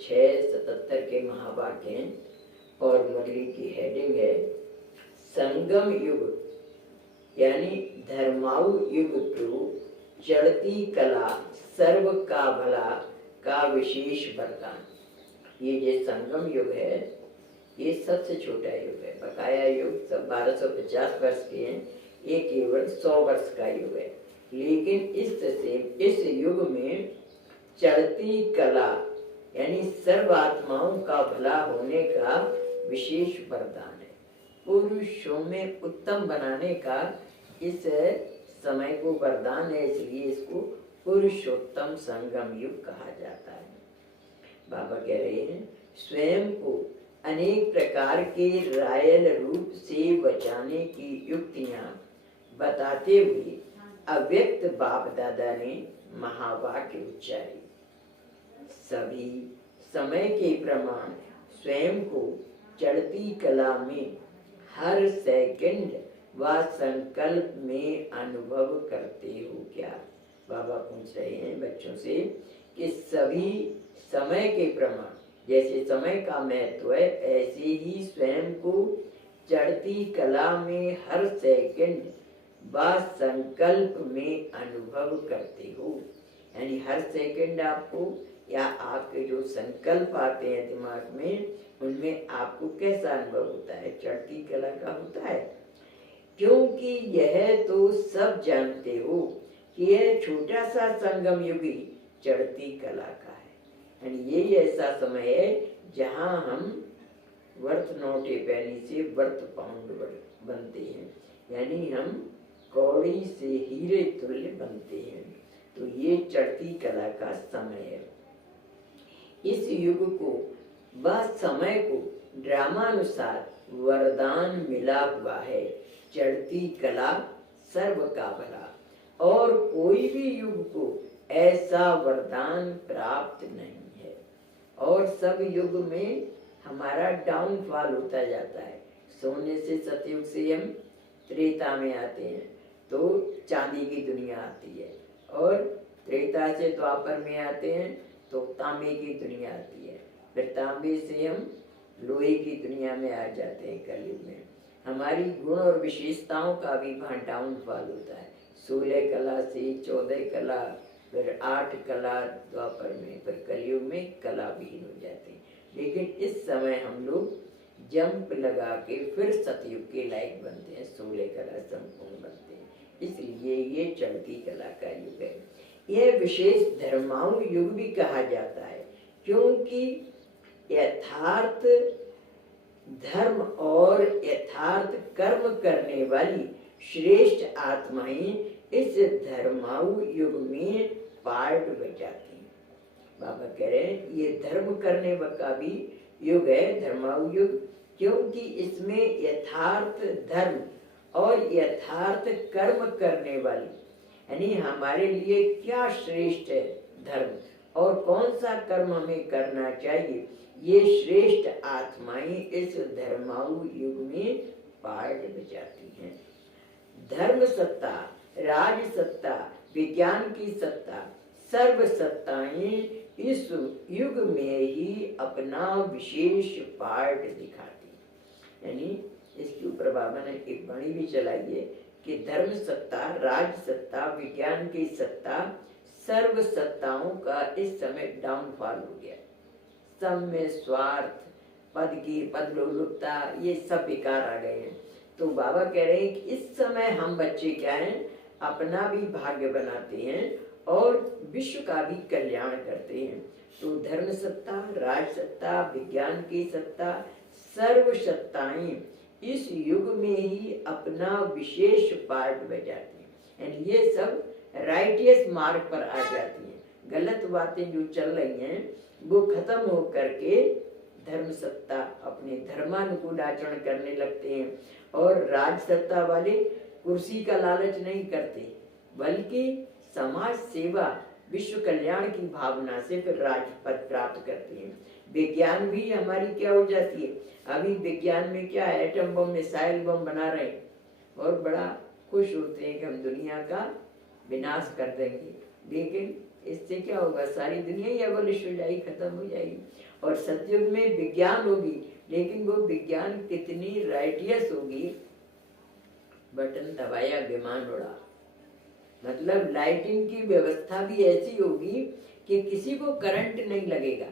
677 के महावाक्य हैं और मुरली की हेडिंग है संगम युग यानी धर्माऊ युग प्रभु चढ़ती कला सर्व का भला का विशेष वरदान। ये जो संगम युग है ये सबसे छोटा युग है। बकाया युग सब 1250 वर्ष के हैं, ये केवल 100 वर्ष का युग है। लेकिन इस युग में चढ़ती कला यानी सर्व आत्माओं का भला होने का विशेष वरदान है। पुरुषों में उत्तम बनाने का इस समय को वरदान है, इसलिए इसको पुरुषोत्तम संगम युग कहा जाता है। बाबा कह रहे हैं स्वयं को अनेक प्रकार के रायल रूप से बचाने की युक्तियां बताते हुए अव्यक्त बाप दादा ने महावाक्य उच्चारी। सभी समय के प्रमाण स्वयं को चढ़ती कला में हर सेकंड व संकल्प में अनुभव करते हो क्या? बाबा पूछ रहे हैं बच्चों से कि सभी समय के प्रमाण, जैसे समय का महत्व है ऐसे ही स्वयं को चढ़ती कला में हर सेकंड व संकल्प में अनुभव करते हो। यानी हर सेकंड आपको या आपके जो संकल्प आते हैं दिमाग में उनमें आपको कैसा अनुभव होता है? चढ़ती कला का होता है। क्योंकि यह तो सब जानते हो कि यह छोटा सा संगम युग ही चढ़ती कला का है। यानी यही ऐसा समय है जहां हम वर्थ नोटे पैनी से वर्थ पाउंड बनते हैं, यानी हम कौड़ी से हीरे तुल्य बनते हैं। तो ये चढ़ती कला का समय है। इस युग को व समय को ड्रामानुसार वरदान मिला हुआ है, चढ़ती कला सर्व का भला, और कोई भी युग को ऐसा वरदान प्राप्त नहीं है। और सब युग में हमारा डाउनफॉल होता जाता है। सोने से सतयुग से हम त्रेता में आते हैं तो चांदी की दुनिया आती है, और त्रेता से द्वापर में आते हैं तो तांबे की दुनिया आती है, फिर तांबे से हम लोहे की दुनिया में आ जाते हैं कलयुग में। हमारी गुण और विशेषताओं का भी वहाँ डाउनफॉल होता है। 16 कला से 14 कला, फिर 8 कला द्वापर में, फिर कलयुग में कला विहीन हो जाते हैं। लेकिन इस समय हम लोग जंप लगा के फिर सतयुग के लायक बनते हैं, 16 कला संपूर्ण बनते हैं। इसलिए ये चढ़ती कला का युग है। यह विशेष धर्माऊ युग भी कहा जाता है क्योंकि यथार्थ धर्म और यथार्थ कर्म करने वाली श्रेष्ठ आत्माएं इस धर्माऊ युग में पार्ट बजाती हैं। बाबा कह रहे हैं ये धर्म करने का भी युग है, धर्माऊ युग, क्योंकि इसमें यथार्थ धर्म और यथार्थ कर्म करने वाली, यानी हमारे लिए क्या श्रेष्ठ है धर्म और कौन सा कर्म हमें करना चाहिए, ये श्रेष्ठ आत्माएं इस धर्माऊ युग में पार्ट बजाती हैं। धर्म सत्ता, राज सत्ता, विज्ञान की सत्ता, सर्व सत्ताएं इस युग में ही अपना विशेष पार्ट दिखाती। यानी इसके ऊपर बाबा ने एक वाणी भी चलाई है कि धर्म सत्ता, राज सत्ता, विज्ञान की सत्ता, सर्व सत्ताओं का इस समय डाउनफॉल हो गया। सब में स्वार्थ, पद लोलुपता, ये सब बेकार आ गए हैं। तो बाबा कह रहे हैं कि इस समय हम बच्चे क्या हैं, अपना भी भाग्य बनाते हैं और विश्व का भी कल्याण करते हैं। तो धर्म सत्ता, राज सत्ता, विज्ञान की सत्ता, सर्व सत्ताएं इस युग में ही अपना विशेष पार्ट बजाती हैं। एंड ये सब राइटियस मार्ग पर आ जाती हैं। गलत बातें जो चल रही हैं वो खत्म हो करके धर्म सत्ता अपने धर्मानुकूल आचरण करने लगते हैं, और राज सत्ता वाले कुर्सी का लालच नहीं करते बल्कि समाज सेवा, विश्व कल्याण की भावना से फिर राजपद प्राप्त करते हैं। विज्ञान भी हमारी क्या हो जाती है, अभी विज्ञान में क्या है, एटम बम, मिसाइल बम बना रहे हैं और बड़ा खुश होते हैं कि हम दुनिया का विनाश कर देंगे, लेकिन इससे क्या होगा, सारी दुनिया ही एबोलिश हो जाएगी, खत्म हो जाएगी। और सतयुग में विज्ञान होगी, लेकिन वो विज्ञान कितनी राइटियस होगी, बटन दबाया विमान उड़ा। मतलब लाइटिंग की व्यवस्था भी ऐसी होगी कि किसी को करंट नहीं लगेगा।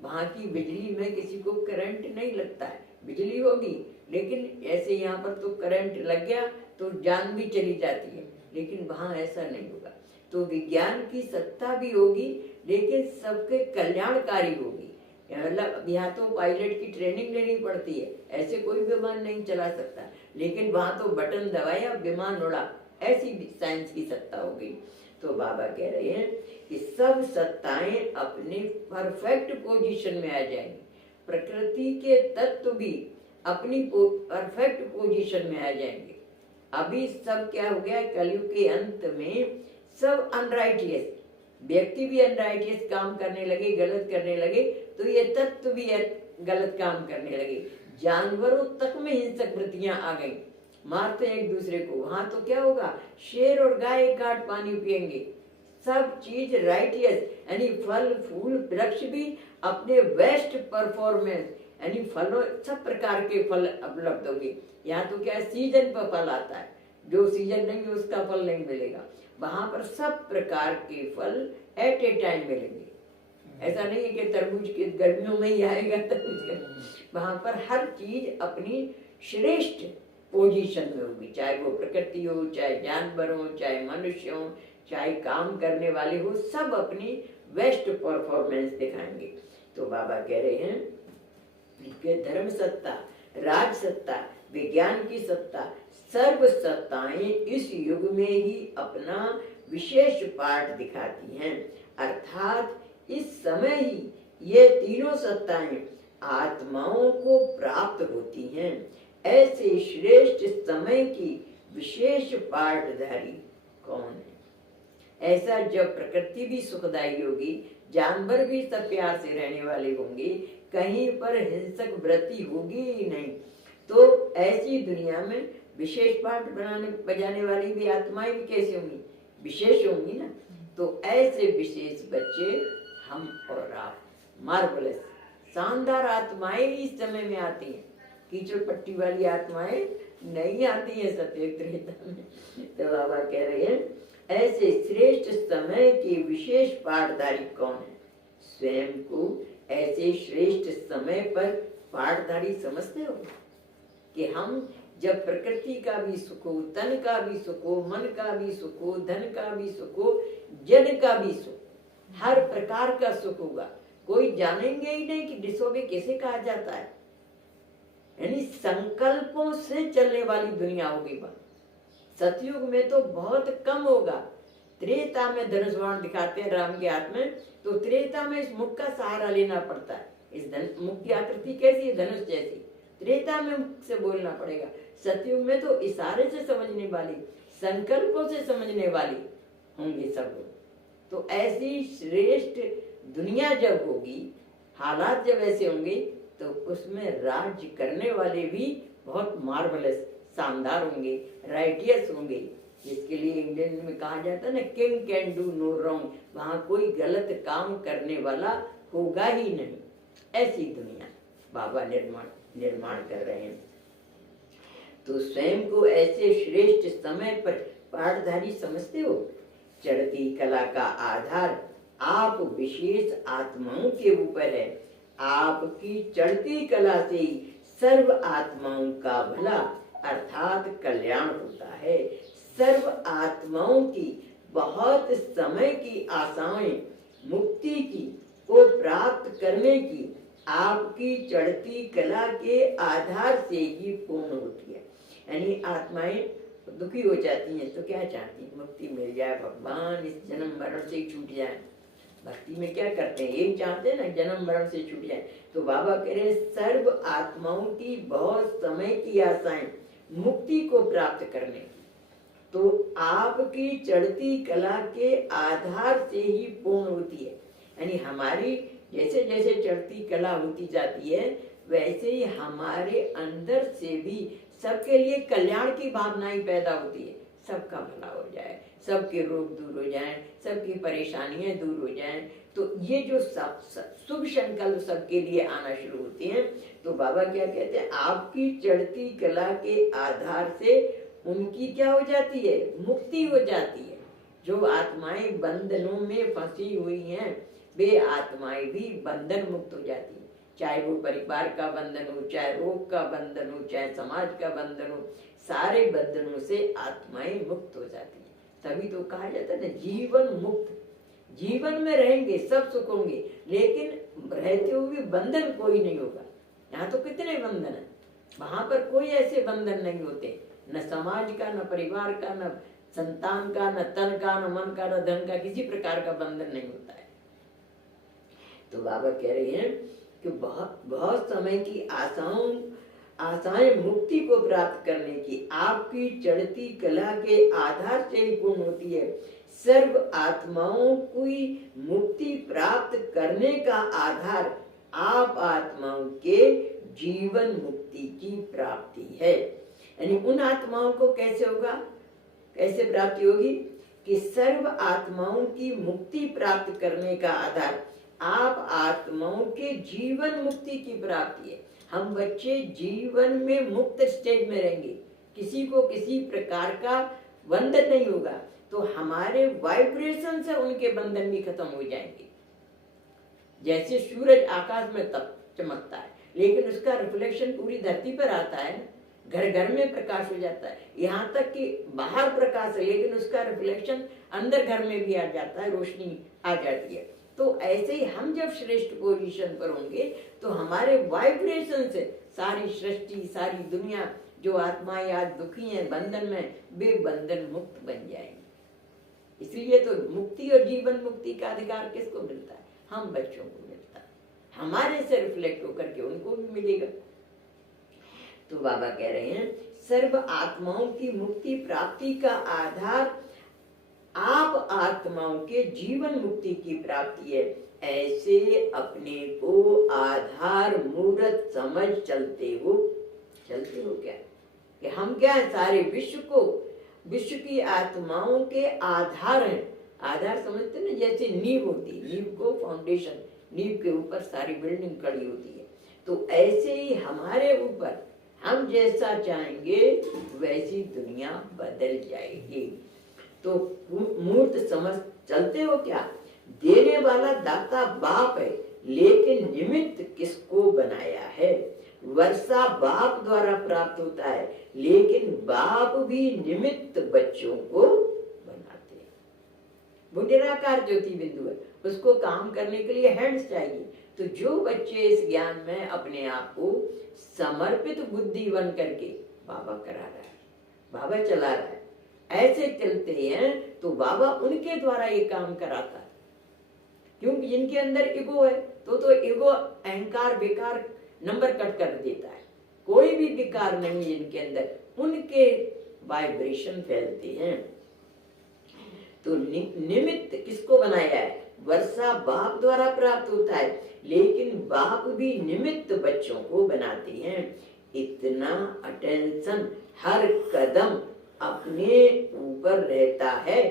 वहां की बिजली में किसी को करंट नहीं लगता है, बिजली होगी लेकिन ऐसे यहाँ पर तो करंट लग गया तो जान भी चली जाती है, लेकिन वहां ऐसा नहीं होगा। तो विज्ञान की सत्ता भी होगी लेकिन सबके कल्याणकारी होगी। मतलब यहाँ तो पायलट की ट्रेनिंग लेनी पड़ती है, ऐसे कोई विमान नहीं चला सकता, लेकिन वहां तो बटन दबाया विमान उड़ा, ऐसी साइंस की सत्ता हो गई। तो बाबा कह रहे हैं कि सब सत्ताएं अपने परफेक्ट पोजीशन में आ जाएंगी, प्रकृति के तत्व भी अपनी परफेक्ट पोजीशन में आ जाएंगे। अभी सब क्या हो गया, कलयुग के अंत में सब अनराइटियस व्यक्ति भी अनराइटियस काम करने लगे, गलत करने लगे, तो ये तत्व भी गलत काम करने लगे। जानवरों तक में हिंसक वृत्तियां आ गई, मारते हैं एक दूसरे को। वहां तो क्या होगा, शेर और गाय एक घाट पानी पियेंगे, सब चीज राइटियस, यानी फल फूल वृक्ष भी अपने बेस्ट परफॉर्मेंस, यानी फलों सब प्रकार के फल उपलब्ध होंगे। यहाँ तो क्या सीजन पर फल आता है, जो सीजन नहीं है उसका फल नहीं मिलेगा। वहां पर सब प्रकार के फल एट ए टाइम मिलेंगे। ऐसा नहीं है कि तरबूज के गर्मियों में ही आएगा तरबूज, वहां पर हर चीज अपनी श्रेष्ठ पोजीशन में होगी, चाहे वो प्रकृति हो, चाहे जानवर हो, चाहे मनुष्य हो, चाहे काम करने वाले हो, सब अपनी बेस्ट परफॉर्मेंस दिखाएंगे। तो बाबा कह रहे हैं कि धर्म सत्ता, राज सत्ता, विज्ञान की सत्ता, सर्व सत्ताएं इस युग में ही अपना विशेष पाठ दिखाती हैं। अर्थात इस समय ही ये तीनों सत्ताएं आत्माओं को प्राप्त होती हैं। ऐसे श्रेष्ठ समय की विशेष पाठधारी कौन है? ऐसा जब प्रकृति भी सुखदायी होगी, जानवर भी सब प्यार से रहने वाले होंगे, कहीं पर हिंसक वृत्ति होगी ही नहीं, तो ऐसी दुनिया में विशेष पाठ बजाने वाली भी आत्माएं भी कैसे होंगी, विशेष होंगी ना। तो ऐसे विशेष बच्चे हम और आप, मार्वलस शानदार आत्माएं इस समय में आती हैं, कीचड़ पट्टी वाली आत्माएं नहीं आती है सतयुग त्रेता में। तो बाबा कह रहे हैं ऐसे श्रेष्ठ समय के विशेष पाठधारी कौन है? स्वयं को ऐसे श्रेष्ठ समय पर पाठधारी समझते हो कि हम जब प्रकृति का भी सुख हो, तन का भी सुख हो, मन का भी सुख हो, धन का भी सुख हो, जन का भी सुख, हर प्रकार का सुख होगा, कोई जानेंगे ही नहीं कि डिसोबे कैसे कहा जाता है। यानी संकल्पों से चलने वाली दुनिया होगी। सतयुग में तो बहुत कम होगा। त्रेता में धनुष बाण दिखाते हैं राम के हाथ में, तो त्रेता में इस मुख का सहारा लेना पड़ता है। इस मुख की आकृति कैसी है, धनुष जैसी, त्रेता में मुख से बोलना पड़ेगा। सतयुग में तो इशारे से समझने वाली, संकल्पों से समझने वाली होंगे सब लोग। तो ऐसी श्रेष्ठ दुनिया जब होगी, हालात जब ऐसे होंगे, तो उसमें राज्य करने वाले भी बहुत मार्वलस, शानदार होंगे, राइटियस होंगे, जिसके लिए इंग्लैंड में कहा जाता है ना, king can do no wrong, वहां कोई गलत काम करने वाला होगा ही नहीं। ऐसी दुनिया बाबा निर्माण कर रहे हैं। तो स्वयं को ऐसे श्रेष्ठ समय पर पाठधारी समझते हो? चढ़ती कला का आधार आप विशेष आत्माओं के ऊपर है। आपकी चढ़ती कला से ही सर्व आत्माओं का भला अर्थात कल्याण होता है। सर्व आत्माओं की बहुत समय की आशाएं मुक्ति की को प्राप्त करने की आपकी चढ़ती कला के आधार से ही पूर्ण होती है। यानी आत्माएं दुखी हो जाती हैं तो क्या चाहती हैं? मुक्ति मिल जाए, भगवान इस जन्म मरण से छूट जाए। भक्ति में क्या करते हैं, यही चाहते हैं ना, जन्म मरण से छूट जाए। तो बाबा कह रहे हैं सर्व आत्माओं की बहुत समय की आशाएं मुक्ति को प्राप्त करने की, तो आपकी चढ़ती कला के आधार से ही पूर्ण होती है। यानी हमारी जैसे जैसे चढ़ती कला होती जाती है, वैसे ही हमारे अंदर से भी सबके लिए कल्याण की भावनाएं पैदा होती है। सबका भला हो जाए, सबके रोग दूर हो जाएं, सबकी परेशानियां दूर हो जाएं। तो ये जो सब शुभ संकल्प सबके लिए आना शुरू होते हैं, तो बाबा क्या कहते हैं, आपकी चढ़ती कला के आधार से उनकी क्या हो जाती है, मुक्ति हो जाती है। जो आत्माएं बंधनों में फंसी हुई हैं, वे आत्माएं भी बंधन मुक्त हो जाती है। चाहे वो परिवार का बंधन हो, चाहे रोग का बंधन हो, चाहे समाज का बंधन हो, सारे बंधनों से आत्माएं मुक्त हो जाती है। तभी तो कहा जाता है ना, जीवन मुक्त। जीवन में रहेंगे, सब सुख होंगे, लेकिन रहते हुए बंधन कोई नहीं होगा। यहाँ तो कितने बंधन है, वहां पर कोई ऐसे बंधन नहीं होते, न समाज का, न परिवार का, न संतान का, न तन का, न मन का, न धन का, किसी प्रकार का बंधन नहीं होता है। तो बाबा कह रहे हैं कि बहुत समय की आशाएं मुक्ति को प्राप्त करने की आपकी चढ़ती कला के आधार से ही पूर्ण होती है। सर्व आत्माओं की मुक्ति प्राप्त करने का आधार आप आत्माओं के जीवन मुक्ति की प्राप्ति है। यानी उन आत्माओं को कैसे होगा, कैसे प्राप्ति होगी कि सर्व आत्माओं की मुक्ति प्राप्त करने का आधार आप आत्माओं के जीवन मुक्ति की प्राप्ति है। हम बच्चे जीवन में मुक्त स्टेज में रहेंगे, किसी को किसी प्रकार का बंधन नहीं होगा, तो हमारे वाइब्रेशन से उनके बंधन भी खत्म हो जाएंगे। जैसे सूरज आकाश में तब चमकता है, लेकिन उसका रिफ्लेक्शन पूरी धरती पर आता है, घर घर में प्रकाश हो जाता है, यहाँ तक कि बाहर प्रकाश है, लेकिन उसका रिफ्लेक्शन अंदर घर में भी आ जाता है, रोशनी आ जाती है। तो ऐसे ही हम जब श्रेष्ठ पोजीशन पर होंगे, तो हमारे वाइब्रेशन से सारी सृष्टि, सारी दुनिया, जो आत्माएं आज दुखी हैं, बंधन में, वे बंधन मुक्त बन जाएंगे। इसलिए तो मुक्ति और जीवन मुक्ति का अधिकार किसको मिलता है, हम बच्चों को मिलता है, हमारे से रिफ्लेक्ट होकर के उनको भी मिलेगा। तो बाबा कह रहे हैं सर्व आत्माओं की मुक्ति प्राप्ति का आधार आप आत्माओं के जीवन मुक्ति की प्राप्ति है। ऐसे अपने को आधार मूर्त समझ चलते हो क्या कि हम क्या है, सारे विश्व को, विश्व की आत्माओं के आधार हैं। आधार समझते ना, जैसे नींव होती है, नींव को फाउंडेशन, नींव के ऊपर सारी बिल्डिंग खड़ी होती है। तो ऐसे ही हमारे ऊपर हम जैसा चाहेंगे वैसी दुनिया बदल जाएगी। तो मूर्त समझ चलते हो क्या, देने वाला दाता बाप है, लेकिन निमित्त किसको बनाया है। वर्षा बाप द्वारा प्राप्त होता है, लेकिन बाप भी निमित्त बच्चों को बनाते हैं। वो निराकार ज्योति बिंदु है, उसको काम करने के लिए हैंड्स चाहिए। तो जो बच्चे इस ज्ञान में अपने आप को समर्पित बुद्धि बन करके, बाबा करा रहा है, बाबा चला रहा है, ऐसे चलते हैं, तो बाबा उनके द्वारा ये काम कराता है। क्योंकि जिनके अंदर ईगो है, तो ईगो, अहंकार, बेकार नंबर कट कर देता है। कोई भी विकार नहीं है जिनके अंदर, उनके वाइब्रेशन फैलते हैं। तो निमित्त किसको बनाया है, वर्षा बाप द्वारा प्राप्त होता है, लेकिन बाप भी निमित्त बच्चों को बनाते हैं। इतना अटेंशन हर कदम अपने ऊपर रहता है,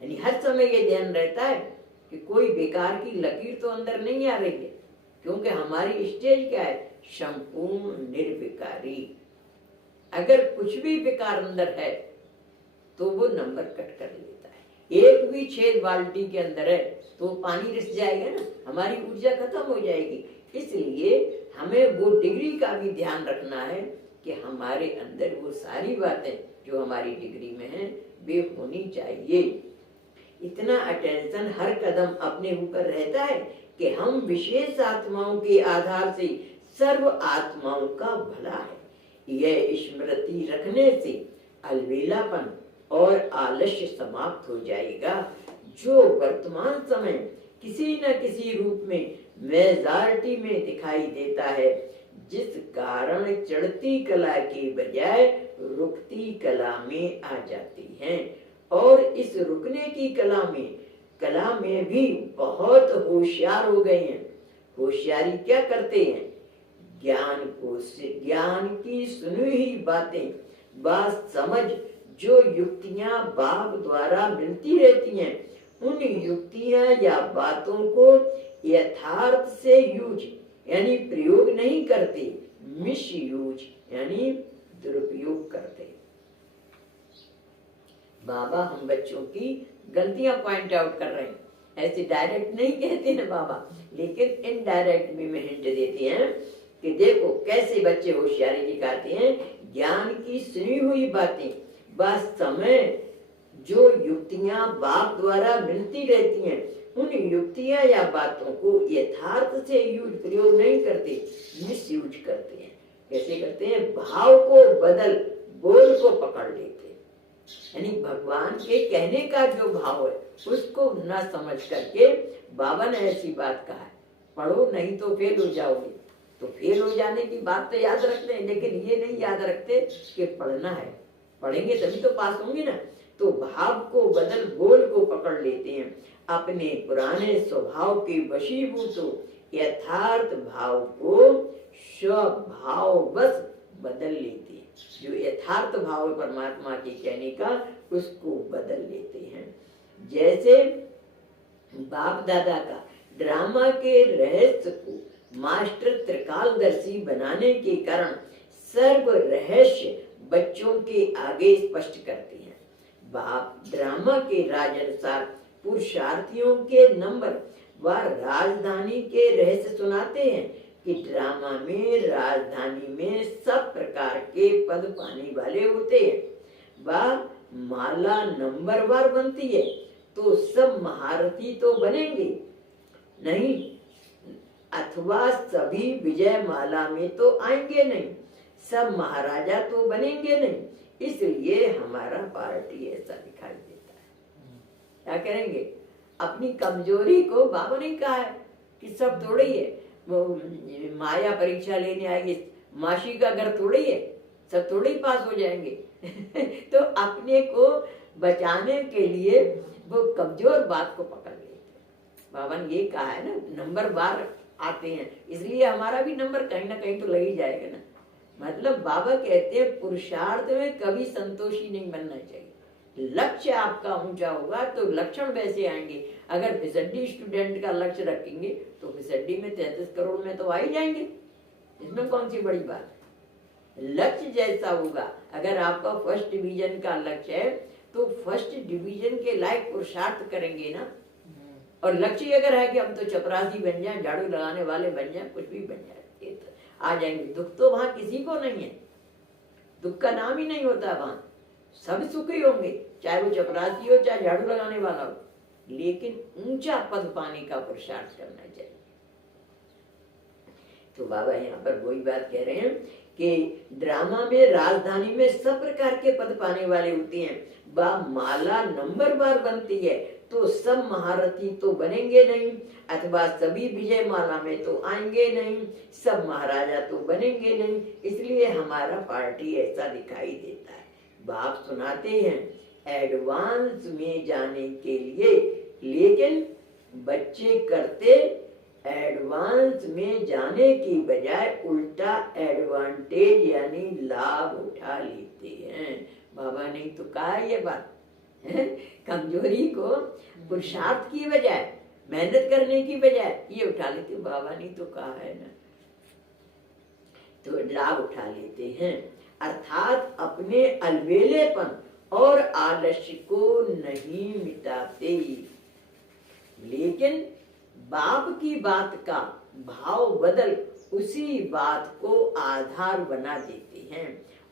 यानी हर समय ये ध्यान रहता है कि कोई बेकार की लकीर तो अंदर नहीं आ रही है, क्योंकि हमारी स्टेज क्या है, संपूर्ण निर्विकारी। अगर कुछ भी बेकार अंदर है तो वो नंबर कट कर लेता है। एक भी छेद बाल्टी के अंदर है तो पानी रिस जाएगा ना, हमारी ऊर्जा खत्म हो जाएगी। इसलिए हमें वो डिग्री का भी ध्यान रखना है कि हमारे अंदर वो सारी बातें जो हमारी डिग्री में हैं वे होनी चाहिए। इतना अटेंशन हर कदम अपने ऊपर रहता है कि हम विशेष आत्माओं के आधार से सर्व आत्माओं का भला है। यह स्मृति रखने से अलबेलापन और आलस्य समाप्त हो जाएगा, जो वर्तमान समय किसी न किसी रूप में मेजॉरिटी में दिखाई देता है, जिस कारण चढ़ती कला के बजाय रुकती कला में आ जाती हैं। और इस रुकने की कला में भी बहुत होशियार हो गए हैं। होशियारी क्या करते हैं, ज्ञान की सुनी हुई बातें बात समझ जो युक्तियां बाप द्वारा मिलती रहती हैं, उन युक्तियां या बातों को यथार्थ से यूज यानी प्रयोग नहीं करते, मिस यूज यानी दुरुपयोग करते। बाबा हम बच्चों की गलतियां पॉइंट आउट कर रहे हैं, ऐसे डायरेक्ट नहीं कहते हैं बाबा, लेकिन इनडायरेक्ट भी में हिंट देते हैं कि देखो कैसे बच्चे होशियारी दिखाते हैं। ज्ञान की सुनी हुई बातें बस समय जो युक्तियां बाप द्वारा मिलती रहती हैं, उन युक्तियां या बातों को यथार्थ से यूज प्रयोग नहीं करते, मिस यूज करते हैं। कैसे करते हैं? भाव को बदल बोल को पकड़ लेते हैं, यानी भगवान के कहने का जो भाव है उसको न समझ करके बाबा ने ऐसी बात कहा है, पढ़ो नहीं तो फेल हो जाओगे। तो फेल हो जाने की बात तो याद रखते हैं, लेकिन ये नहीं याद रखते कि पढ़ना है, पढ़ेंगे तभी तो पास होंगे ना। तो भाव को बदल बोल को पकड़ लेते हैं, अपने पुराने स्वभाव के वशीभूत हो यथार्थ भाव को स्वभाव बस बदल लेते हैं। जो यथार्थ भाव है परमात्मा के कहने का, उसको बदल लेते हैं। जैसे बाप दादा का ड्रामा के रहस्य को मास्टर त्रिकालदर्शी बनाने के कारण सर्व रहस्य बच्चों के आगे स्पष्ट करते हैं। बाप ड्रामा के राज अनुसार पुरुषार्थियों के नंबर व राजधानी के रहस्य सुनाते हैं कि ड्रामा में राजधानी में सब प्रकार के पद पाने वाले होते हैं। वह माला नंबरवार बनती है तो सब महारथी तो बनेंगे नहीं, अथवा सभी विजय माला में तो आएंगे नहीं, सब महाराजा तो बनेंगे नहीं। इसलिए हमारा पार्टी ऐसा दिखाई देता है। क्या करेंगे? अपनी कमजोरी को बाबा ने कहा है कि सब थोड़ी है, वो माया परीक्षा लेने आएगी, मासी का घर थोड़ी है, सब थोड़ी ही पास हो जाएंगे। तो अपने को बचाने के लिए वो कमजोर बात को पकड़ लेते हैं। बाबा ने ये कहा है ना, नंबर बार आते हैं, इसलिए हमारा भी नंबर कहीं ना कहीं तो लग ही जाएगा ना। मतलब बाबा कहते हैं पुरुषार्थ में कभी संतोषी नहीं बनना चाहिए। लक्ष्य आपका ऊंचा होगा तो लक्षण वैसे आएंगे। अगर फिसड्डी स्टूडेंट का लक्ष्य रखेंगे तो फिसड्डी में 33 करोड़ में तो आ ही जाएंगे, इसमें कौन सी बड़ी बात है। लक्ष्य जैसा होगा, अगर आपका फर्स्ट डिवीजन का लक्ष्य है तो फर्स्ट डिवीजन के लायक पुरुषार्थ करेंगे ना। और लक्ष्य अगर है कि हम तो चपरासी बन जाए, झाड़ू लगाने वाले बन जाए, कुछ भी बन जाए, तो आ जाएंगे। दुख तो वहां किसी को नहीं है, दुख का नाम ही नहीं होता वहां, सब सुखी होंगे, चाहे वो चपरासी हो चाहे झाड़ू लगाने वाला हो, लेकिन ऊंचा पद पाने का पुरुषार्थ करना चाहिए। तो बाबा यहाँ पर वही बात कह रहे हैं कि ड्रामा में राजधानी में सब प्रकार के पद पाने वाले होते हैं। वह माला नंबर बार बनती है तो सब महारथी तो बनेंगे नहीं, अथवा सभी विजय माला में तो आएंगे नहीं, सब महाराजा तो बनेंगे नहीं। इसलिए हमारा पार्टी ऐसा दिखाई देता है। बाप सुनाते हैं एडवांस में जाने के लिए, लेकिन बच्चे करते एडवांस में जाने की बजाय उल्टा एडवांटेज यानी लाभ उठा लेते हैं। बाबा ने तो कहा ये बात है, कमजोरी को पुरुषार्थ की बजाय, मेहनत करने की बजाय ये उठा लेते। बाबा ने तो कहा है ना, तो लाभ उठा लेते हैं, अर्थात अपने अलबेलेपन और आलस्य को नहीं मिटाते, लेकिन बाप की बात का भाव बदल उसी बात को आधार बना देते हैं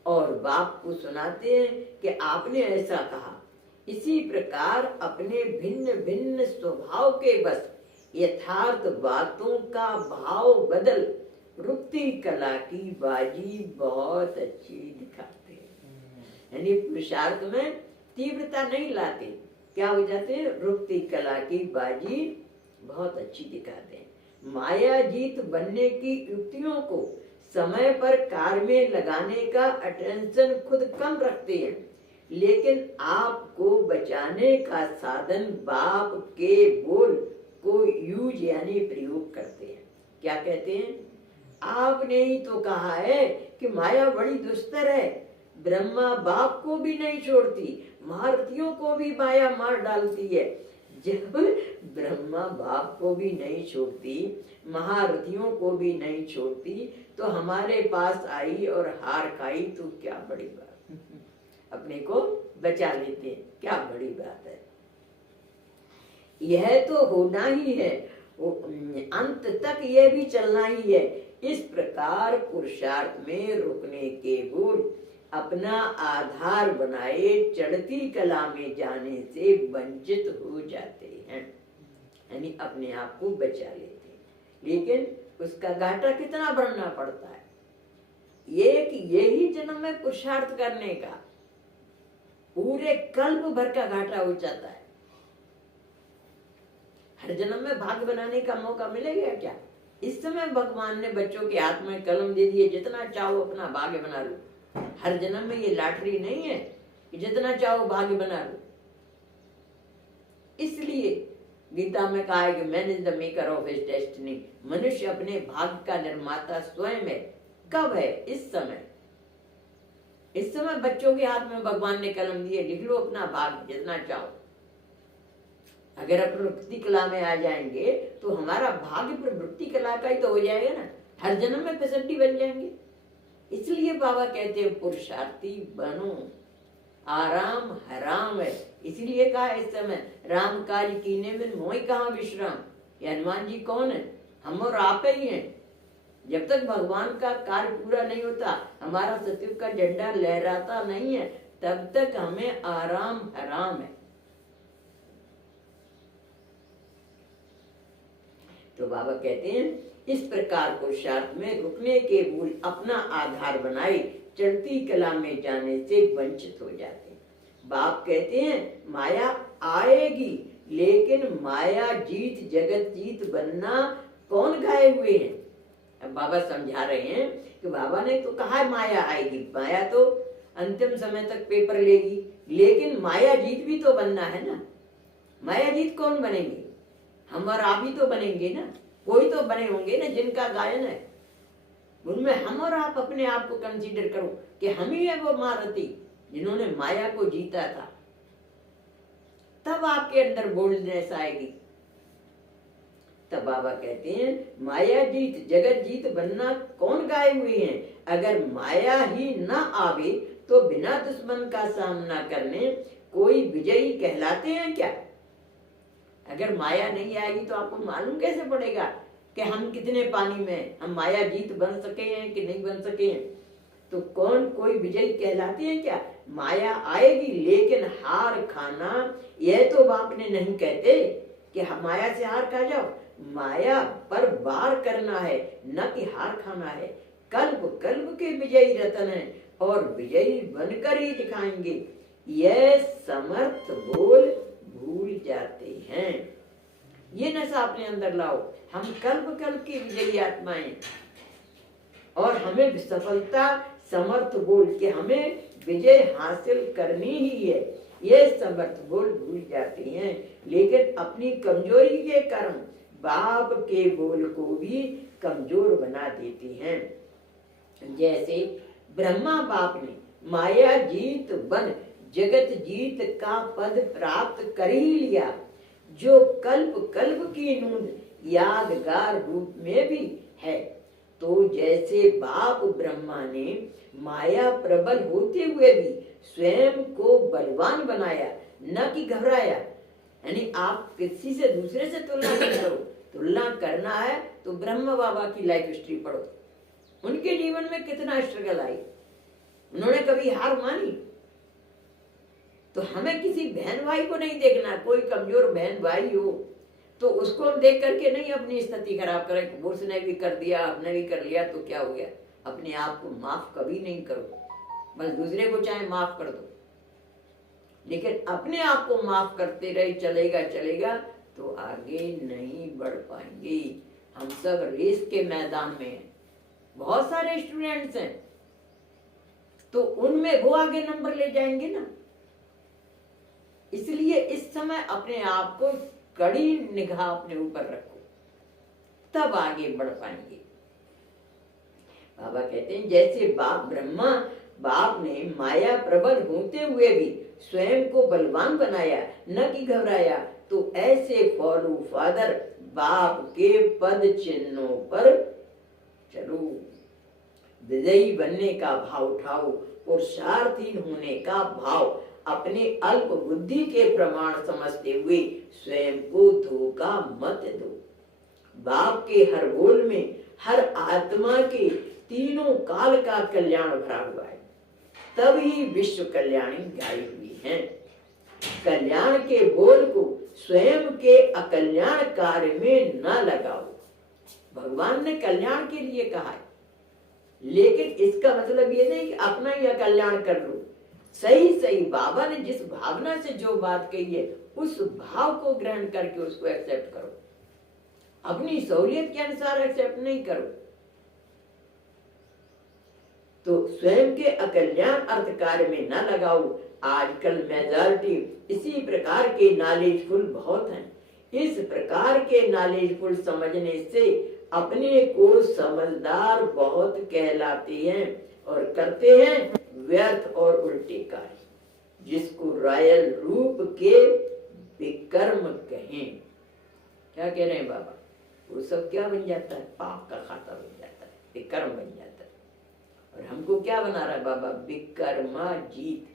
और बाप को सुनाते हैं कि आपने ऐसा कहा। इसी प्रकार अपने भिन्न भिन्न स्वभाव के बस यथार्थ बातों का भाव बदल रुक्ति कला की बाजी बहुत अच्छी दिखाते हैं। यानी पुरुषार्थ में तीव्रता नहीं लाते, क्या हो जाते हैं? रुक्ति कला की बाजी बहुत अच्छी दिखाते हैं। माया जीत बनने की युक्तियों को समय पर कार्य में लगाने का अटेंशन खुद कम रखते हैं, लेकिन आपको बचाने का साधन बाप के बोल को यूज यानी प्रयोग करते हैं। क्या कहते हैं? आपने ही तो कहा है कि माया बड़ी दुस्तर है, ब्रह्मा बाप को भी नहीं छोड़ती, महारथियों को भी माया मार डालती है। जब ब्रह्मा बाप को भी नहीं छोड़ती, महारथियों को भी नहीं छोड़ती, तो हमारे पास आई और हार खाई तो क्या बड़ी बात, अपने को बचा लेते हैं, क्या बड़ी बात है। यह तो होना ही है, अंत तक यह भी चलना ही है। इस प्रकार पुरुषार्थ में रुकने के पूर्व अपना आधार बनाए चढ़ती कला में जाने से वंचित हो जाते हैं, यानी अपने आप को बचा लेते हैं। लेकिन उसका घाटा कितना बढ़ना पड़ता है, यही जन्म में पुरुषार्थ करने का पूरे कल्प भर का घाटा हो जाता है। हर जन्म में भाग्य बनाने का मौका मिलेगा क्या? इस समय भगवान ने बच्चों के हाथ में कलम दे दिए, जितना चाहो अपना भाग्य बना लो। हर जन्म में ये लॉटरी नहीं है कि जितना चाहो भाग्य बना लो। इसलिए गीता में कहा है कि man is the maker of his destiny, मनुष्य अपने भाग्य का निर्माता स्वयं है। कब है? इस समय। इस समय बच्चों के हाथ में भगवान ने कलम दिए, लिख लो अपना भाग्य जितना चाहो। अगर प्रवृत्ति कला में आ जाएंगे तो हमारा भाग्य प्रवृत्ति कला का ही तो हो जाएगा ना, हर जन्म में फिसड्डी बन जाएंगे। इसलिए बाबा कहते हैं पुरुषार्थी बनो, आराम हराम है। इसलिए कहा इस समय राम काज कीने में मोह कहाँ विश्राम। ये हनुमान जी कौन है? हम और आप ही हैं। जब तक भगवान का कार्य पूरा नहीं होता, हमारा सत्युग का झंडा लहराता नहीं है, तब तक हमें आराम हराम है। तो बाबा कहते हैं इस प्रकार पुरुषार्थ में रुकने के मूल अपना आधार बनाए चढ़ती कला में जाने से वंचित हो जाते हैं। बाप कहते हैं माया आएगी, लेकिन माया जीत जगत जीत बनना कौन गाए हुए हैं? अब बाबा समझा रहे हैं कि बाबा ने तो कहा है माया आएगी, माया तो अंतिम समय तक पेपर लेगी, लेकिन माया जीत भी तो बनना है ना। माया जीत कौन बनेंगे? हम और आप ही तो बनेंगे ना। कोई तो बने होंगे ना जिनका गायन है, उनमें हम और आप अपने आप को कंसीडर करो कि हम ही है वो महारथी जिन्होंने माया को जीता था। तब आपके अंदर बोल्डनेस आएगी। तब बाबा कहते हैं माया जीत जगत जीत बनना कौन गाए हुए हैं? अगर माया ही ना आवे तो बिना दुश्मन का सामना करने कोई विजयी कहलाते हैं क्या? अगर माया नहीं आएगी तो आपको मालूम कैसे पड़ेगा कि हम कितने पानी में, हम माया जीत बन सके हैं कि नहीं बन सके हैं? तो कौन कोई विजयी कहलाते हैं क्या? माया आएगी लेकिन हार खाना, यह तो बाप ने नहीं कहते कि माया से हार खा जाओ। माया पर वार करना है, न कि हार खाना है। कल्प कल्प के विजयी रतन है और विजयी बनकर ही दिखाएंगे। यह समर्थ बोल भूल जाते हैं। ये नशा अपने अंदर लाओ। हम कल्प कल्प की विजयी आत्माएं और हमें सफलता समर्थ बोल के हमें विजय हासिल करनी ही है, ये समर्थ बोल भूल जाते हैं। लेकिन अपनी कमजोरी के कारण बाप के बोल को भी कमजोर बना देते हैं। जैसे ब्रह्मा बाप ने माया जीत बन जगत जीत का पद प्राप्त कर ही लिया, जो कल्प कल्प की नूंद यादगार रूप में भी है। तो जैसे बाप ब्रह्मा ने माया प्रबल होते हुए भी स्वयं को बलवान बनाया, न कि घबराया। यानी आप किसी से दूसरे से तुलना नहीं करो। तुलना करना है तो ब्रह्म बाबा की लाइफ हिस्ट्री पढ़ो। उनके जीवन में कितना स्ट्रगल आई, उन्होंने कभी हार मानी। तो हमें किसी बहन भाई को नहीं देखना। कोई कमजोर बहन भाई हो तो उसको हम देख करके नहीं अपनी स्थिति खराब करें। उसने भी कर दिया, आपने भी कर लिया तो क्या हो गया। अपने आप को माफ कभी नहीं करो, बस दूसरे को चाहे माफ कर दो, लेकिन अपने आप को माफ करते रहे चलेगा तो आगे नहीं बढ़ पाएंगे। हम सब रेस के मैदान में हैं, बहुत सारे स्टूडेंट्स हैं, तो उनमें वो आगे नंबर ले जाएंगे ना। इसलिए इस समय अपने आप को कड़ी निगाह अपने ऊपर रखो, तब आगे बढ़ पाएंगे। बाबा कहते हैं जैसे बाप ब्रह्मा बाप ने माया प्रबल होते हुए भी स्वयं को बलवान बनाया, न कि घबराया। तो ऐसे फॉलो फादर, बाप के पद चिन्हों पर चलो, विजयी बनने का भाव उठाओ, पुरुषार्थहीन होने का भाव अपने अल्प बुद्धि के प्रमाण समझते हुए स्वयं को धोखा मत दो। बाप के हर बोल में हर आत्मा के तीनों काल का कल्याण भरा हुआ है, तभी विश्व कल्याणी गाई हुई है। कल्याण के बोल को स्वयं के अकल्याण कार्य में न लगाओ। भगवान ने कल्याण के लिए कहा है, लेकिन इसका मतलब ये नहीं कि अपना ही अकल्याण कर लो। सही सही बाबा ने जिस भावना से जो बात कही है, उस भाव को ग्रहण करके उसको एक्सेप्ट करो, अपनी सहूलियत के अनुसार एक्सेप्ट नहीं करो। तो स्वयं के अकल्याण अर्थ कार्य में न लगाओ। आजकल मेजॉरिटी इसी प्रकार के नॉलेजफुल बहुत हैं। इस प्रकार के नॉलेजफुल समझने से अपने को समझदार बहुत कहलाते हैं और करते हैं व्यर्थ और उल्टे कार्य, जिसको रॉयल रूप के विकर्म कहें। क्या कह रहे हैं बाबा? वो सब क्या बन जाता है? पाप का खाता बन जाता है, विकर्म बन जाता है। और हमको क्या बना रहा है बाबा? विकर्माजीत।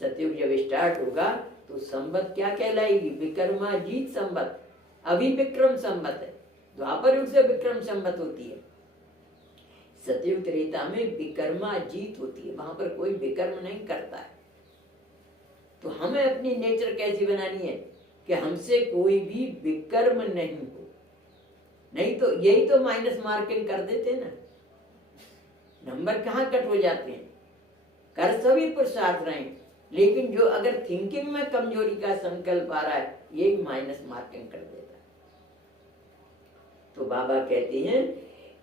सतयुग जब स्टार्ट होगा तो संबत क्या कहलाएगी? विकर्माजीत संबत। अभी विक्रम संबत है, द्वापर युग से विक्रम संबत होती है। सतयुग त्रेता में विकर्माजीत होती है, वहां पर कोई विकर्म नहीं करता है। तो हमें अपनी नेचर कैसी बनानी है कि हमसे कोई भी विकर्म नहीं हो। नहीं तो यही तो माइनस मार्किंग कर देते ना, नंबर कहाँ कट हो जाते हैं। कर सभी पुरुषार्थ रहे, लेकिन जो अगर थिंकिंग में कमजोरी का संकल्प आ रहा है, ये माइनस मार्किंग कर देता है। तो बाबा कहते हैं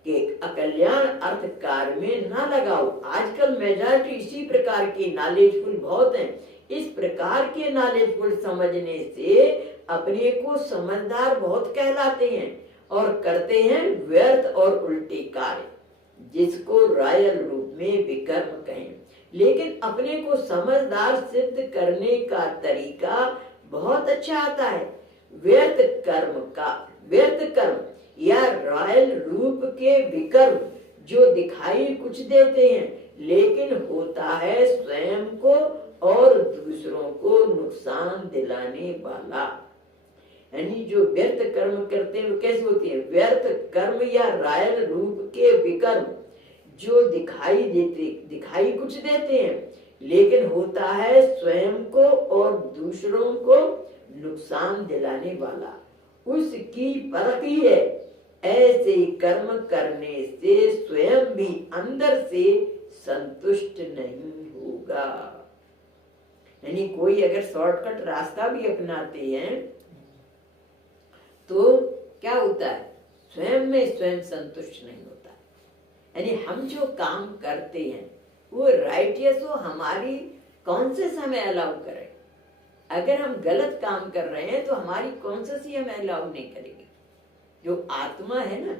कि अकल्याण अर्थ कार्य में ना लगाओ। आजकल मेजॉरिटी इसी प्रकार के नॉलेजफुल बहुत हैं। इस प्रकार के नॉलेजफुल समझने से अपने को समझदार बहुत कहलाते हैं और करते हैं व्यर्थ और उल्टे कार्य, जिसको रॉयल रूप में विकर्म कहें। लेकिन अपने को समझदार सिद्ध करने का तरीका बहुत अच्छा आता है। व्यर्थ कर्म या रॉयल रूप के विकर्म जो दिखाई कुछ देते हैं, लेकिन होता है स्वयं को और दूसरों को नुकसान दिलाने वाला। यानी जो व्यर्थ कर्म करते हैं वो कैसे होती है? व्यर्थ कर्म या रॉयल रूप के विकर्म जो दिखाई कुछ देते हैं, लेकिन होता है स्वयं को और दूसरों को नुकसान दिलाने वाला। उसकी परख ही है। ऐसे कर्म करने से स्वयं भी अंदर से संतुष्ट नहीं होगा। यानी कोई अगर शॉर्टकट रास्ता भी अपनाते हैं तो क्या होता है? स्वयं में स्वयं संतुष्ट नहीं होता। यानी हम जो काम करते हैं वो राइटियस हो, हमारी कॉन्शियस हमें अलाउ करे। अगर हम गलत काम कर रहे हैं तो हमारी कॉन्शियस ही हमें अलाउ नहीं करेगी। जो आत्मा है ना,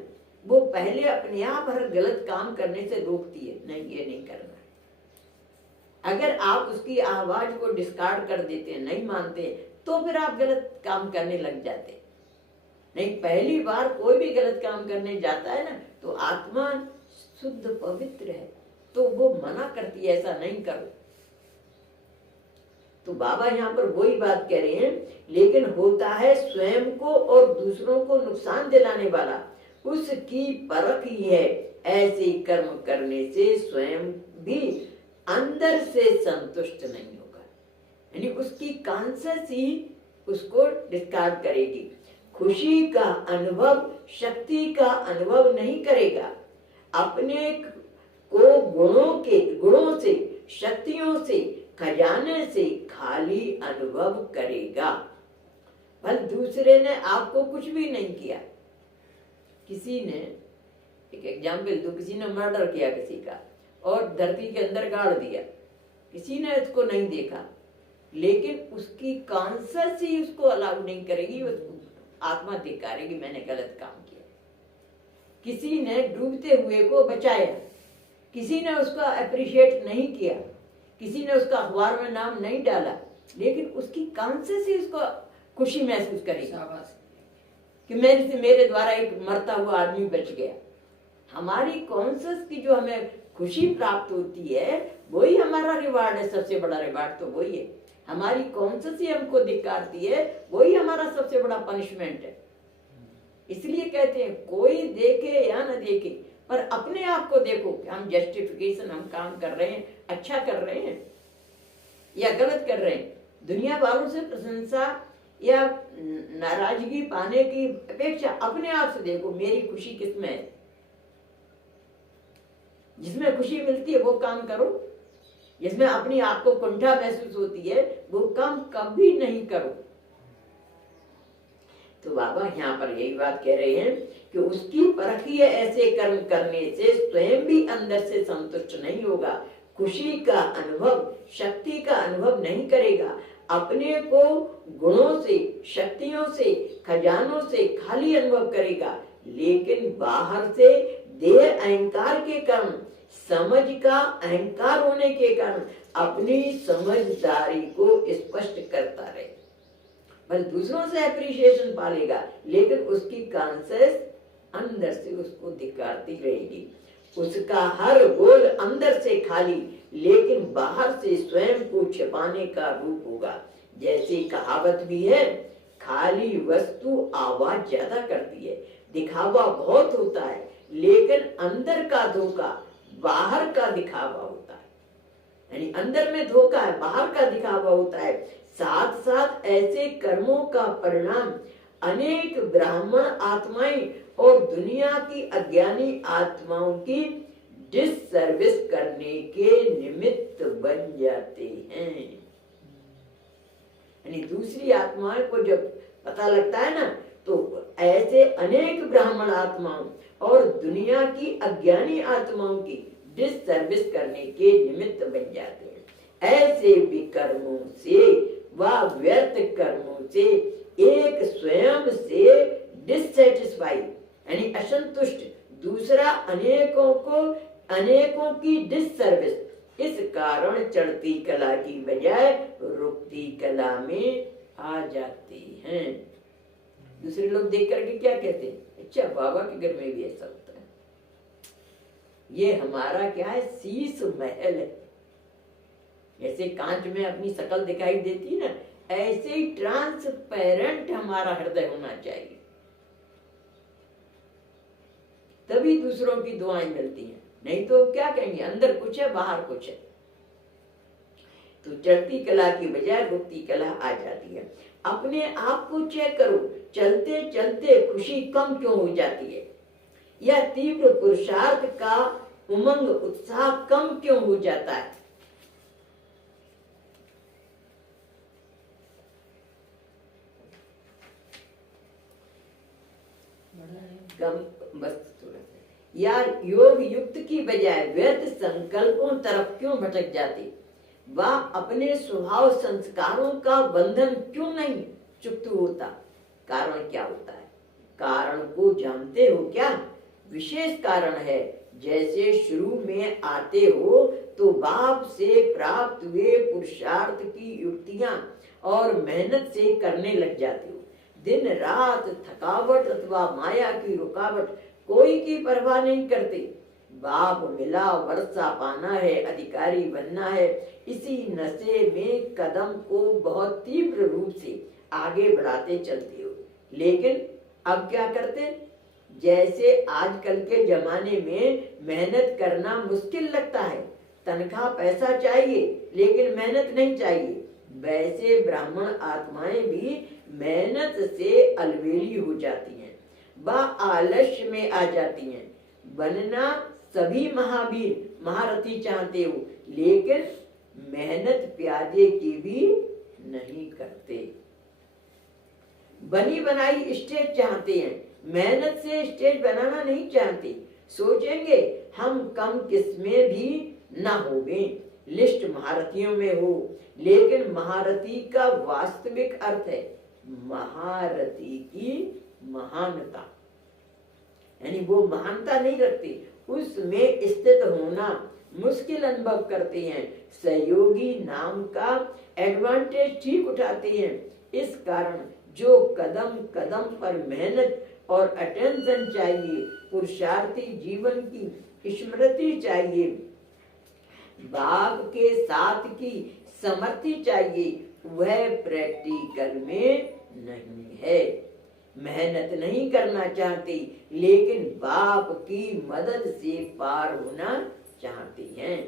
वो पहले अपने आप हर गलत काम करने से रोकती है, नहीं ये नहीं करना है। अगर आप उसकी आवाज को डिस्कार्ड कर देते हैं, नहीं मानते, तो फिर आप गलत काम करने लग जाते हैं। नहीं, पहली बार कोई भी गलत काम करने जाता है ना, तो आत्मा शुद्ध पवित्र है, तो वो मना करती है ऐसा नहीं करो। तो बाबा यहाँ पर वही बात कह रहे हैं, लेकिन होता है स्वयं को और दूसरों को नुकसान दिलाने वाला। उसकी परख ही है। ऐसे कर्म करने से स्वयं भी अंदर से संतुष्ट नहीं होगा। यानी उसकी कॉन्शियस ही उसको डिस्कार्ड करेगी। खुशी का अनुभव, शक्ति का अनुभव नहीं करेगा। अपने को गुणों से, शक्तियों से, खजाने से खाली अनुभव करेगा। भले दूसरे ने आपको कुछ भी नहीं किया। किसी ने, एक एग्जाम्पल दो, किसी ने मर्डर किया किसी का और धरती के अंदर गाड़ दिया, किसी ने इसको नहीं देखा, लेकिन उसकी कॉन्शियस ही उसको अलाउ नहीं करेगी, आत्मा धिक्कारेगी मैंने गलत काम किया। किसी ने डूबते हुए को बचाया, किसी ने उसका अप्रिशिएट नहीं किया, किसी ने उसका अखबार में नाम नहीं डाला, लेकिन उसकी कॉन्शियस ही उसको खुशी महसूस करेगी कि मेरे द्वारा एक मरता हुआ आदमी बच गया। हमारी कॉन्शियस की जो हमें खुशी प्राप्त होती है वही हमारा रिवार्ड है। सबसे बड़ा रिवार्ड तो वही है। हमारी कॉन्शियस ही हमको धिक्कारती है, वही हमारा सबसे बड़ा पनिशमेंट है। इसलिए कहते हैं कोई देखे या न देखे, पर अपने आप को देखो कि हम जस्टिफिकेशन, हम काम कर रहे हैं, अच्छा कर रहे हैं या गलत कर रहे हैं। दुनिया वालों से प्रशंसा या नाराजगी पाने की अपेक्षा अपने आप से देखो मेरी खुशी किसमें है। जिसमें खुशी मिलती है वो काम करो, जिसमें अपनी आप को कुंठा महसूस होती है वो काम कभी नहीं करो। तो बाबा यहाँ पर यही बात कह रहे हैं कि उसकी परखिए ऐसे कर्म करने से स्वयं भी अंदर से संतुष्ट नहीं होगा, खुशी का अनुभव, शक्ति का अनुभव नहीं करेगा, अपने को गुणों से, शक्तियों से, खजानों से खाली अनुभव करेगा। लेकिन बाहर से देह अहंकार के कारण, समझ का अहंकार होने के कारण अपनी समझदारी को स्पष्ट करता रहे, बस दूसरों से अप्रिशिएशन पालेगा, लेकिन उसकी कॉन्शियस अंदर से उसको धिक्कारती रहेगी। उसका हर बोल अंदर से खाली, लेकिन बाहर से स्वयं को छिपाने का रूप होगा। जैसे कहावत भी है, खाली वस्तु आवाज ज्यादा करती है, दिखावा बहुत होता है, लेकिन अंदर का धोखा बाहर का दिखावा होता है। यानी अंदर में धोखा है, बाहर का दिखावा होता है। साथ साथ ऐसे कर्मों का परिणाम अनेक ब्राह्मण आत्माएं और दुनिया की अज्ञानी आत्माओं की डिससर्विस करने के निमित्त बन जाते हैं। यानी दूसरी आत्माओं को जब पता लगता है ना, तो ऐसे अनेक ब्राह्मण आत्माओं और दुनिया की अज्ञानी आत्माओं की डिससर्विस करने के निमित्त बन जाते हैं। ऐसे विकर्मों से व व्यर्थ कर्मों से एक स्वयं से डिससेटिस्फाइड यानी असंतुष्ट, दूसरा अनेकों की डिससर्विस, इस कारण चढ़ती कला की बजाय रुकती कला में आ जाती हैं। दूसरे लोग देख करके क्या कहते हैं, अच्छा बाबा के घर में भी ऐसा होता है। ये हमारा क्या है, शीश महल है। जैसे कांच में अपनी शकल दिखाई देती है ना, ऐसे ही ट्रांसपेरेंट हमारा हृदय होना चाहिए, तभी दूसरों की दुआएं मिलती हैं। नहीं तो क्या कहेंगे, अंदर कुछ है बाहर कुछ है। तो चढ़ती कला की बजाय रुकती कला आ जाती है। अपने आप को चेक करो, चलते चलते खुशी कम क्यों हो जाती है, या तीव्र पुरुषार्थ का उमंग उत्साह कम क्यों हो जाता है। बस या योग युक्त की बजाय व्यर्थ संकल्पों तरफ क्यों भटक जाती, वह अपने स्वभाव संस्कारों का बंधन क्यों नहीं चुक्त होता। कारण क्या होता है, कारण को जानते हो क्या। विशेष कारण है, जैसे शुरू में आते हो तो बाप से प्राप्त हुए पुरुषार्थ की युक्तियां और मेहनत से करने लग जाते हो। दिन रात थकावट अथवा माया की रुकावट कोई की परवाह नहीं करते। बाप मिला, वर्षा पाना है, अधिकारी बनना है, इसी नशे में कदम को बहुत तीव्र रूप से आगे बढ़ाते चलते हो। लेकिन अब क्या करते, जैसे आजकल के जमाने में मेहनत करना मुश्किल लगता है, तनख्वाह पैसा चाहिए लेकिन मेहनत नहीं चाहिए, वैसे ब्राह्मण आत्माएं भी मेहनत से अलबेली हो जाती हैं, आलस्य में आ जाती हैं। बनना सभी महावीर महारथी चाहते हो, लेकिन मेहनत प्यादे की भी नहीं करते। बनी बनाई स्टेज चाहते हैं, मेहनत से स्टेज बनाना नहीं चाहते। सोचेंगे हम कम किस्में भी ना होंगे, लिस्ट महारथियों में हो, लेकिन महारथी का वास्तविक अर्थ है महारथी की महानता, यानी वो महानता नहीं रखते, उसमें स्थित होना मुश्किल अनुभव करते हैं। सहयोगी नाम का एडवांटेज ठीक उठाते हैं। इस कारण जो कदम कदम पर मेहनत और अटेंशन चाहिए, पुरुषार्थी जीवन की स्मृति चाहिए, बाप के साथ की समर्थी चाहिए, वह प्रैक्टिकल में नहीं है। मेहनत नहीं करना चाहते लेकिन बाप की मदद से पार होना चाहते हैं।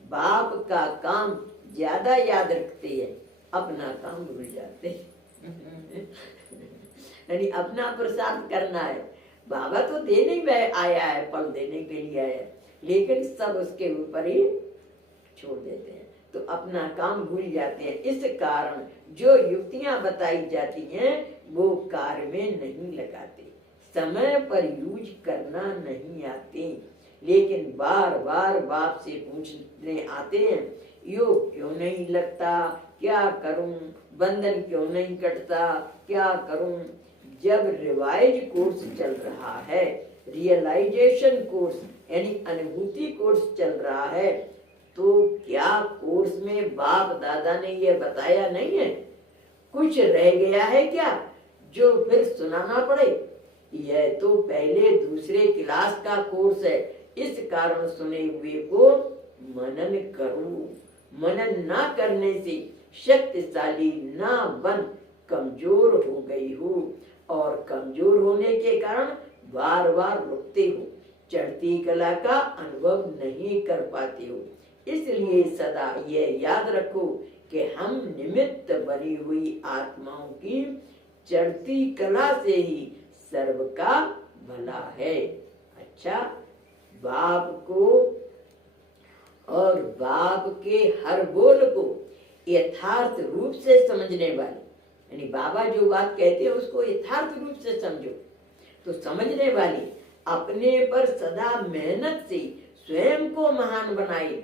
बाप का काम ज्यादा याद रखते हैं, अपना काम भूल जाते हैं। यानी अपना प्रसाद करना है, बाबा तो देने में आया है, फल देने के लिए आया है, लेकिन सब उसके ऊपर ही छोड़ देते हैं, तो अपना काम भूल जाते हैं। इस कारण जो युक्तियां बताई जाती हैं वो कार्य में नहीं लगाते, समय पर यूज करना नहीं आते, लेकिन बार बार बाप से पूछने आते हैं, योग क्यों नहीं लगता, क्या करूं, बंधन क्यों नहीं कटता, क्या करूं। जब रिवाइज कोर्स चल रहा है, रियलाइजेशन कोर्स यानी अनुभूति कोर्स चल रहा है, तो क्या कोर्स में बाप दादा ने ये बताया नहीं है? कुछ रह गया है क्या जो फिर सुनाना पड़े? यह तो पहले दूसरे क्लास का कोर्स है, इस कारण सुने हुए को मनन करो। मनन ना करने से शक्तिशाली ना बन कमजोर हो गई हो, और कमजोर होने के कारण बार बार रुकते हो, चढ़ती कला का अनुभव नहीं कर पाते हो। इसलिए सदा यह याद रखो कि हम निमित्त बनी हुई आत्माओं की चढ़ती कला से ही सर्व का भला है। अच्छा, बाप को और बाप के हर बोल को यथार्थ रूप से समझने वाले, यानी बाबा जो बात कहते हैं उसको यथार्थ रूप से समझो, तो समझने वाली अपने पर सदा मेहनत से स्वयं को महान बनाए,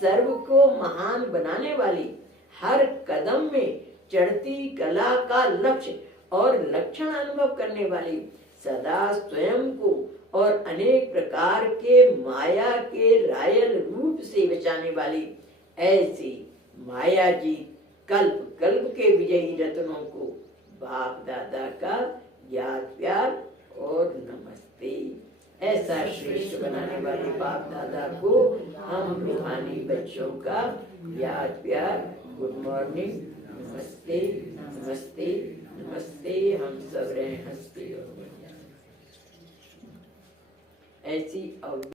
सर्व को महान बनाने वाली, हर कदम में चढ़ती कला का लक्ष्य और लक्षण अनुभव करने वाली, सदा स्वयं को और अनेक प्रकार के माया के रायल रूप से बचाने वाली, ऐसी माया जी कल्प कल्प के विजयी रत्नों को बाप दादा का याद प्यार और नमस्ते। ऐसा श्रेष्ठ बनाने वाले बाप दादा को हम रूहानी बच्चों का याद प्यार, गुड मॉर्निंग, नमस्ते नमस्ते नमस्ते। हम सब रहे हंसते और ऐसी